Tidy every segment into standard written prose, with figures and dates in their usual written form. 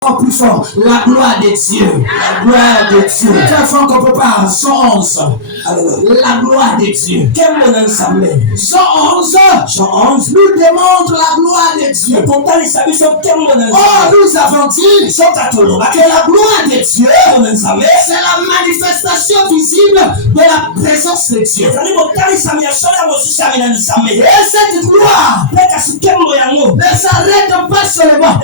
plus fort, la gloire de Dieu, la gloire de Dieu. Très fort qu'on peut pas, 111. La gloire de Dieu. Quel mot ensemble? 111 nous démontre la gloire de Dieu. Oh, nous avons dit que la gloire de Dieu, c'est la manifestation visible de la présence de Dieu. Et cette gloire ne s'arrête pas seulement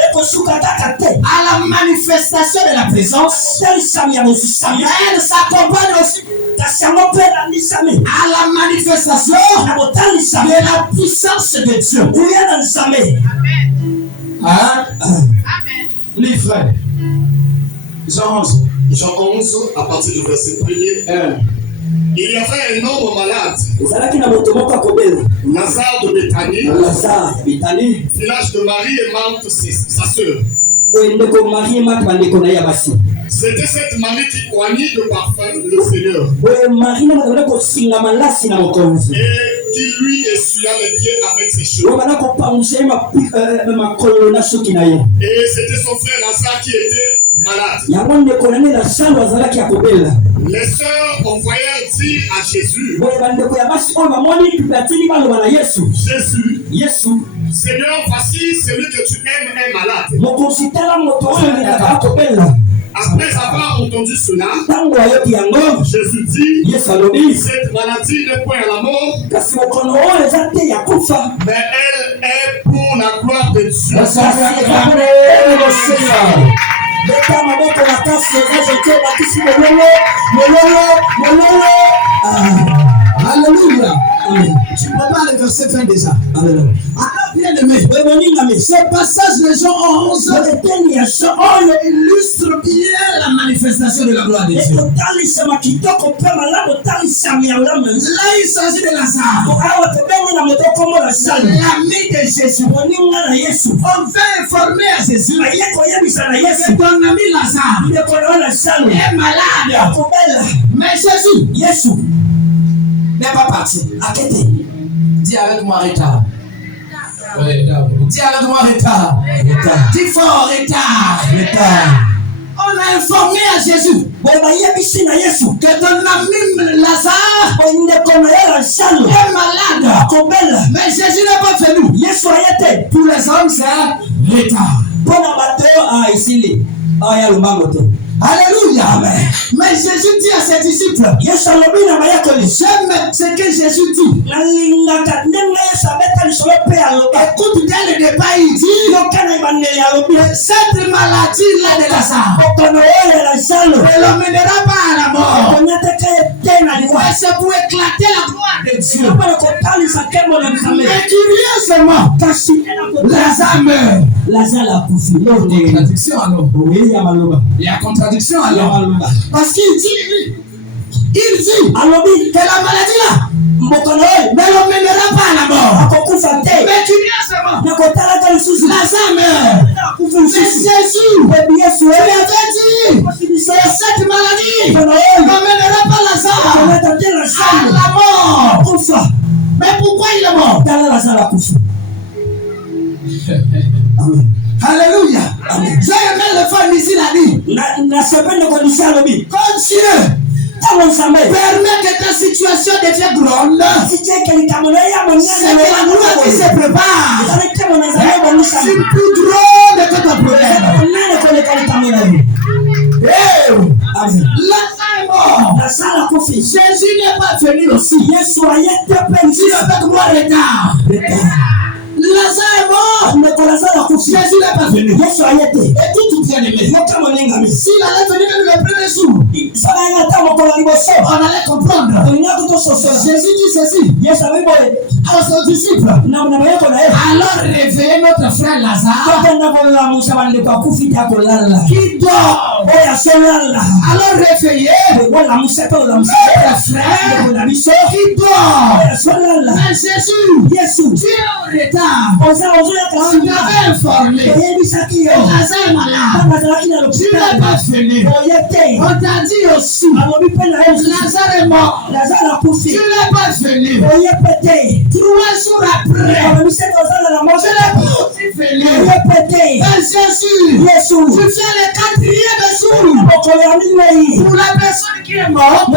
à la manifestation de la présence, mais elle s'accompagne aussi à la manifestation de la puissance de Dieu. Amen. Les frères, Jean 11, à partir du verset 1er. Il y avait un homme malade, Lazare de Béthanie, village de Marie et Marthe, sa sœur. C'était cette Marie qui oignit de parfum le Seigneur et qui lui essuya les pieds avec ses cheveux. Et c'était son frère Lazare qui était malade. Les sœurs envoyèrent dire à Jésus, Seigneur, voici celui que tu aimes est malade. Après avoir entendu cela, Jésus dit, cette maladie n'est point à la mort, mais elle est pour la gloire de Dieu. Alléluia. Tu prépares le verset 20 déjà. Alors, bien aimé, ce passage de Jean 11 illustre bien la manifestation de la gloire de Dieu. Là, il s'agit de Lazare, l'ami de Jésus. On veut informer à Jésus que ton ami Lazare est malade. Mais Jésus n'est pas parti. Dis avec moi retard. Dis avec moi retard. Dis fort retard. On a informé à Jésus que ton ami Lazare est malade. Mais Jésus n'est pas venu. Pour les hommes, c'est retard. Alléluia. Amen. Mais Jésus dit à ses disciples, j'aime ce que Jésus dit. Écoute, dès le départ, il dit, cette maladie-là de Lazare ne l'emmènera pas à la mort. Mais c'est pour éclater la gloire de Dieu. Mais curieusement, Lazare meurt. Lazare a poussé. Il y a contradiction alors. Parce qu'il dit que la maladie là ne l'emmènera pas à la mort. Mais curieusement, Lazare meurt. Mais Jésus lui avait dit que cette maladie n'emmènera pas Lazare à la mort. Mais pourquoi il est mort? Amen. Alléluia. J'ai aimé le frère ici l'a dit. Quand Dieu permet que ta situation devienne grande, c'est que la gloire qui se prépare c'est plus grande que ton problème. Lazare est mort. Jésus n'est pas venu aussi. Dis avec moi retard. Lazare est mort. Jésus n'est pas venu. Écoute bien aimé. S'il allait venir même le premier jour, on allait comprendre. Jésus dit ceci à son disciple. Alors réveillez notre frère Lazare qui dort. Alors réveillez notre frère qui dort. Mais Jésus, tu es en retard. Tu m'avais informé que Lazare est malade. Tu n'es pas venu. On t'a dit aussi, Lazare est mort. Tu n'es pas venu. 3 jours après, je l'ai pas aussi venu. Jésus, tu fais le 4e jour pour la personne qui est morte. Le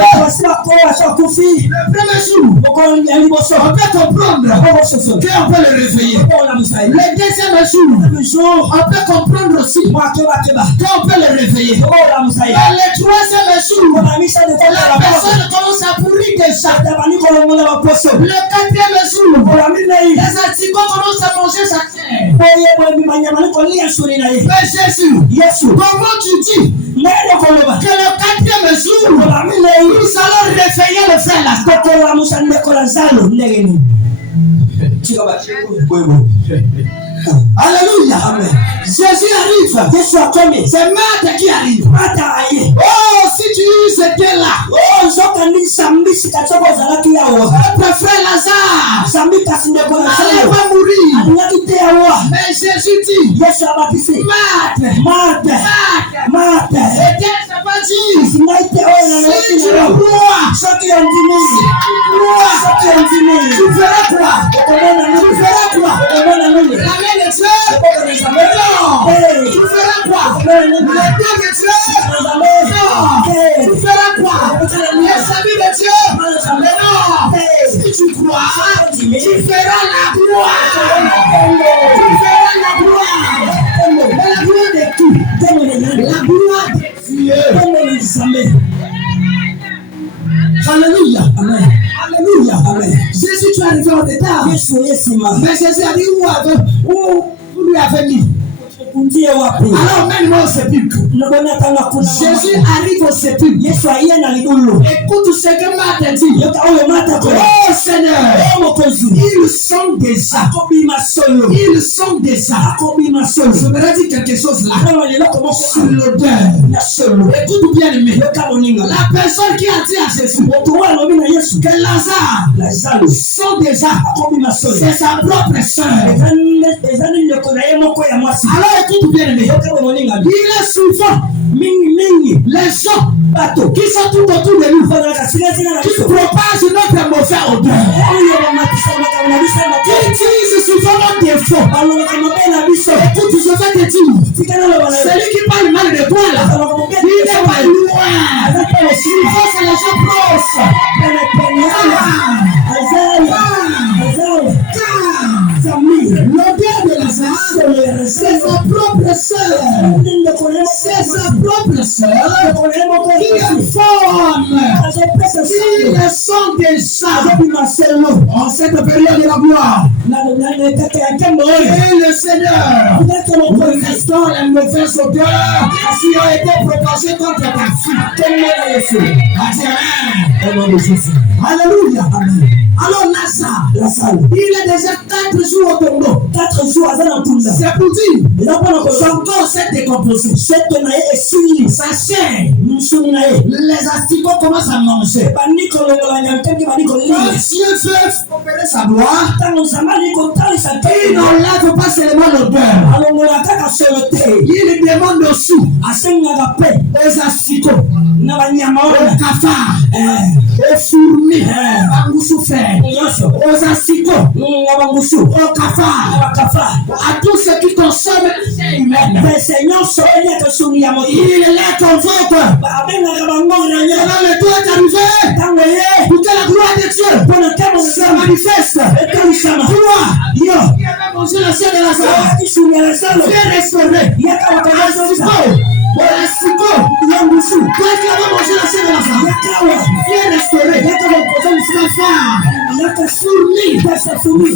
premier jour, on peut comprendre qu'on peut le réveiller. Le 2e jour, on peut comprendre aussi qu'on peut le réveiller. Dans le 3e jour, la personne commence à pourrir déjà. Le 4e jour, les anticorps commencent à manger sa chair. Mais Jésus, comment tu dis que le 4e jour, nous allons réveiller le frère Alléluia. Amen. Jésus arrive. C'est Marthe qui arrive. Oh, si tu étais là. Notre frère Lazare n'allait pas mourir. Mais Jésus dit, Marthe, et-elle s'est pas dit, si tu crois, tu feras quoi? Tu feras quoi? Le Dieu de Dieu? Tu feras quoi? Les amis de Dieu? Non. Si tu crois, tu feras la gloire. Tu feras la gloire. Mais la gloire de qui? La gloire de Dieu. Alléluia. Amen. Alléluia. Amen. Jésus, tu es arrivé en retard. Mais Jésus a dit où lui avait mis. Alors même au sépulcre, Jésus arrive au sépulcre. Écoute ce que Marthe dit. Oh Seigneur, ils sont déjà. Je me dire quelque chose là. Sur l'odeur. Écoute bien aimé. La personne qui a dit à Jésus que Lazare sont déjà. C'est sa propre soeur. Alors écoute bien aimé. Il est souvent les gens qui sont tout autour de nous qui propagent notre mauvais odeur, qui disent souvent notre défaut. Écoute, je vais te dire, celui qui parle mal de toi là, il n'est pas loin. Il faut que les gens proches. L'odeur de Lazare, c'est sa propre sœur. C'est sa propre sœur qui informe qu'ils sont déjà en cette période de la gloire. Et le Seigneur restaure les mauvaises odeurs qui ont été propagées contre ta fille. Alléluia. Alors Lazare, il est déjà 4 jours au tombeau. 4 jours à Zanapunda. C'est pour dire son corps s'est décomposé. Ça chair, les asticots commencent à manger. Quand Dieu veut opérer sa gloire, il n'enlève pas seulement l'odeur. Il demande aussi aux asticots, aux cafards, aux fourmis, aux asticots, aux cafards, à tous ceux qui consomment la chair humaine. Il les convoque. Alors le temps est arrivé pour que la gloire de Dieu se manifeste. Toi, qui avait mangé la chair de Lazare, viens restaurer. Toi qui avait mangé la chair de Lazare, viens restaurer.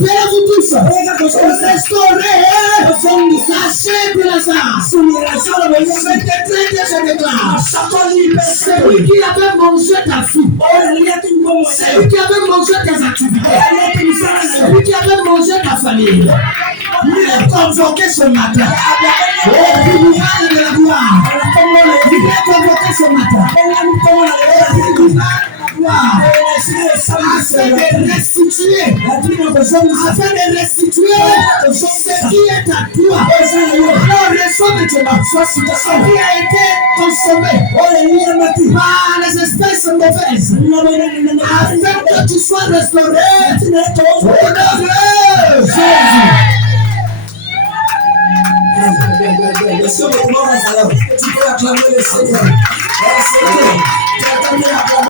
Verrez-vous tous restaurer la chair de Lazare. Je déclare, celui qui avait mangé ta fille, celui qui avait mangé tes activités, celui qui avait mangé ta famille, il est convoqué ce matin au tribunal de la gloire. Il est convoqué ce matin au tribunal de la gloire. afin de restituer ce qui est à toi. Alors reçois maintenant ce qui a été consommé par les espèces mauvaises, afin que tu sois restauré au nom de Jésus. Tu peux acclamer le Seigneur.